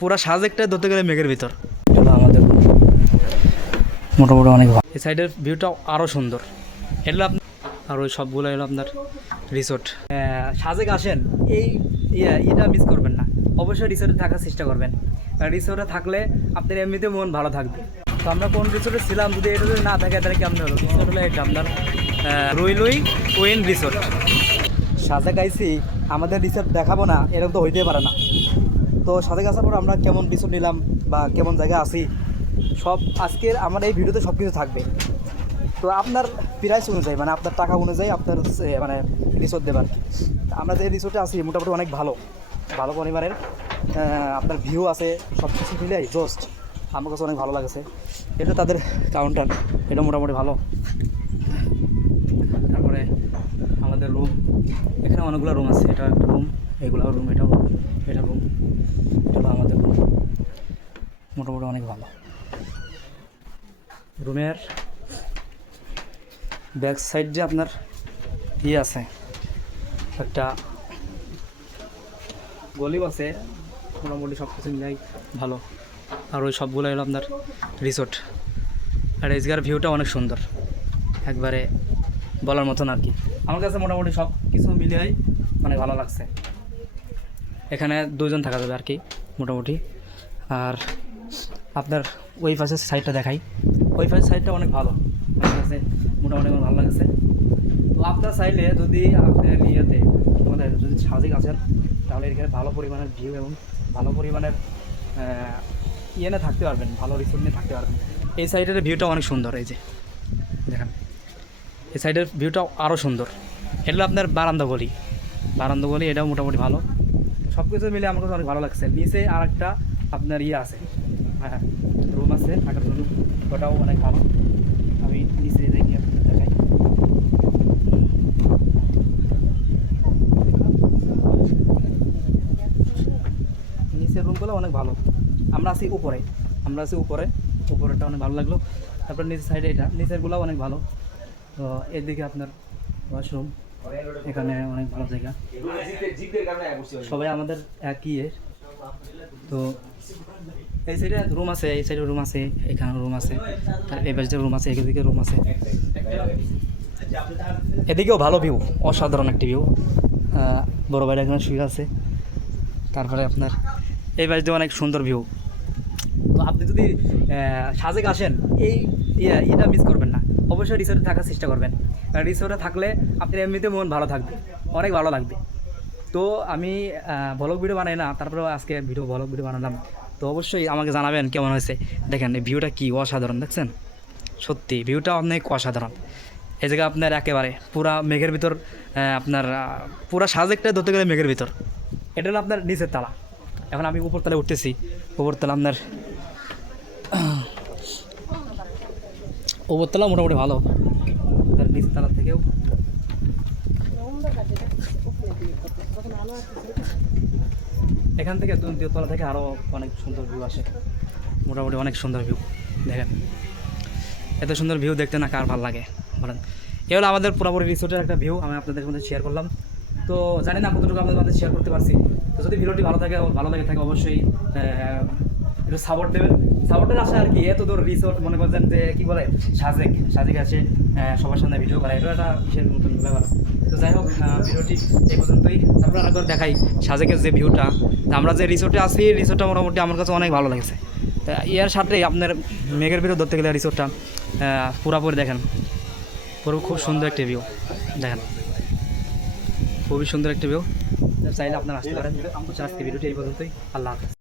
পুরা সাজেকটা ধরতে গেলে মেঘের ভিতর। আমাদের মোটামুটি অনেক ভালো। এই সাইডের ভিউটাও আরও সুন্দর। এটা আপনার আর ওই সবগুলো এলো আপনার রিসোর্ট সাজেক আসেন এই এটা মিস করবেন না। অবশ্যই রিসোর্টে থাকার চেষ্টা করবেন। রিসোর্টে থাকলে আপনার এমনিতে মন ভালো থাকবে। তো আমরা কোন রিসোর্টে ছিলাম যদি এটা যদি না থাকে তাহলে কেমন হলো? রিসোর্ট হলো এটা আপনার রুইলুই কুইন রিসোর্ট সাজেক আইসি আমাদের রিসোর্ট দেখাবো না এরকম তো হইতেই পারে না। তো সাজেক আসার পর আমরা কেমন রিসোর্ট নিলাম বা কেমন জায়গায় আসি সব আজকের আমার এই ভিডিওতে সব কিছু থাকবে। তো আপনার প্রাইস অনুযায়ী মানে আপনার টাকা অনুযায়ী আপনার মানে রিসোর্ট দেবার। আমরা যে রিসোর্টে আছি মোটামুটি অনেক ভালো। ভালো পরিমাণের আপনার ভিউ আছে সব কিছু মিলাই জোস্ট আমার কাছে অনেক ভালো লাগছে। এটা তাদের কাউন্টার এটা মোটামুটি ভালো। তারপরে আমাদের রুম এখানে অনেকগুলো রুম আছে, এটা একটা রুম এগুলো রুম এটাও এটা রুম এটা হলো আমাদের রুম মোটামুটি অনেক ভালো। রুমের ব্যাক সাইড যে আপনার ইয়ে আছে, একটা গলিও আছে, মোটামুটি সব কিছু মিলাই ভালো। আর ওই সবগুলো এলো আপনার রিসোর্ট আর এই জায়গার ভিউটা অনেক সুন্দর, একবারে বলার মতন আর কি। আমার কাছে মোটামুটি সব কিছু মিলিয়েই মানে ভালো লাগছে। এখানে দুজন থাকা যাবে আর কি মোটামুটি। আর আপনার ওই পাশের সাইডটা দেখাই। ওই পাশের সাইডটা অনেক ভালো। কাছে মোটামুটি আমার ভালো লাগছে। তো আপনার চাইলে যদি আপনার ইয়েতে, আমাদের যদি সাজিক আছেন, তাহলে এখানে ভালো পরিমাণের ভিউ এবং ভালো পরিমাণের ইয়ে নিয়ে থাকতে পারবেন, ভালো রিসোর্ট নিয়ে থাকতে পারবেন। এই সাইডের ভিউটা অনেক সুন্দর, এই যে। দেখেন। এই সাইডের ভিউটা আরও সুন্দর। এটা আপনার বারান্দা গলি। বারান্দা গলি এটাও মোটামুটি ভালো। সব কিছু মিলে আমার কাছে অনেক ভালো লাগছে। নিচে আর একটা আপনার ইয়ে আছে। হ্যাঁ রুম আছে থাকার জন্য ওটাও অনেক ভালো। আমি নিচে দেখি আপনাদের দেখাই। নিচের রুমগুলো অনেক ভালো। আমরা আছি উপরে। আমরা আছি উপরে। উপরেটা অনেক ভালো লাগল। তারপর নিচের সাইডে এটা। নিচেরগুলো অনেক ভালো। তো এদিকে আপনার ওয়াশরুম এখানে অনেক ভালো জায়গা। সবাই আমাদের একই এর। তো এই সাইডে রুম আছে, এই সাইডে রুম আছে এখানে রুম আছে আর এই পাশে রুম আছে, এদিকে রুম আছে। এদিকেও ভালো ভিউ অসাধারণ একটি ভিউ বড় বাইরে এখানে শুয়ে আছে। তারপরে আপনার এই পাশ দিয়ে অনেক সুন্দর ভিউ তো আপনি যদি সাজেক আসেন, এই এটা মিস করবেন না। অবশ্যই রিসোর্টে থাকার চেষ্টা করবেন। কারণ রিসোর্টে থাকলে আপনার এমনিতে মন ভালো থাকবে, অনেক ভালো লাগবে। তো আমি ব্লগ ভিডিও বানাই না তারপরে আজকে ভিডিও ব্লগ ভিডিও বানালাম। তো অবশ্যই আমাকে জানাবেন কেমন হয়েছে। দেখেন, এই ভিউটা কি অসাধারণ, দেখছেন? সত্যি ভিউটা অনেক অসাধারণ। এই জায়গা আপনার একেবারে পুরা মেঘের ভিতর আপনার পুরা সাজেকটা ধরতে গেলে মেঘের ভিতর। এটা হলো আপনার নিচের তালা। এখন আমি উপর তলায় উঠতেছি। উপর তলা আপনার উপরতলা মোটামুটি ভালো। তার নিচের তলা থেকেও। এখান থেকে দ্বিতীয় তলা থেকে আরও অনেক সুন্দর ভিউ আসে। মোটামুটি অনেক সুন্দর ভিউ দেখেন। এত সুন্দর ভিউ দেখতে না কার ভালো লাগে, বলেন। এ হলো আমাদের পুরোপুরি রিসোর্টের একটা ভিউ আমি আপনাদের মধ্যে শেয়ার করলাম। তো জানি না কতটুকু আপনাদের মধ্যে শেয়ার করতে পারছি। তো যদি ভিডিওটি ভালো থাকে ভালো লাগে থাকে, অবশ্যই একটু সাপোর্ট দেবেন। সাপোর্টের আশা আর কি, এত দূর রিসোর্ট মনে করছেন যে, কি বলে, সাজেক সাজেক আছে সবার সামনে ভিডিও করা এটা একটা বিশেষ নতুন ব্যাপার। তো যাই হোক ভিডিওটি এই পর্যন্তই। তারপর আরেকবার দেখাই সাজেকের যে ভিউটা আমরা যে রিসোর্টে আছি রিসোর্টটা মোটামুটি আমার কাছে অনেক ভালো লাগছে। ইয়ার সাথে আপনার মেঘের ভিডিও ধরতে গেলে রিসোর্টটা পুরাপুরি দেখেন। পুরো খুব সুন্দর একটি ভিউ দেখেন। খুবই সুন্দর একটি ভিউ চাইলে আপনারা আসতে পারেন। আজকে ভিডিওটি এই পর্যন্তই। আল্লাহ হাফেজ।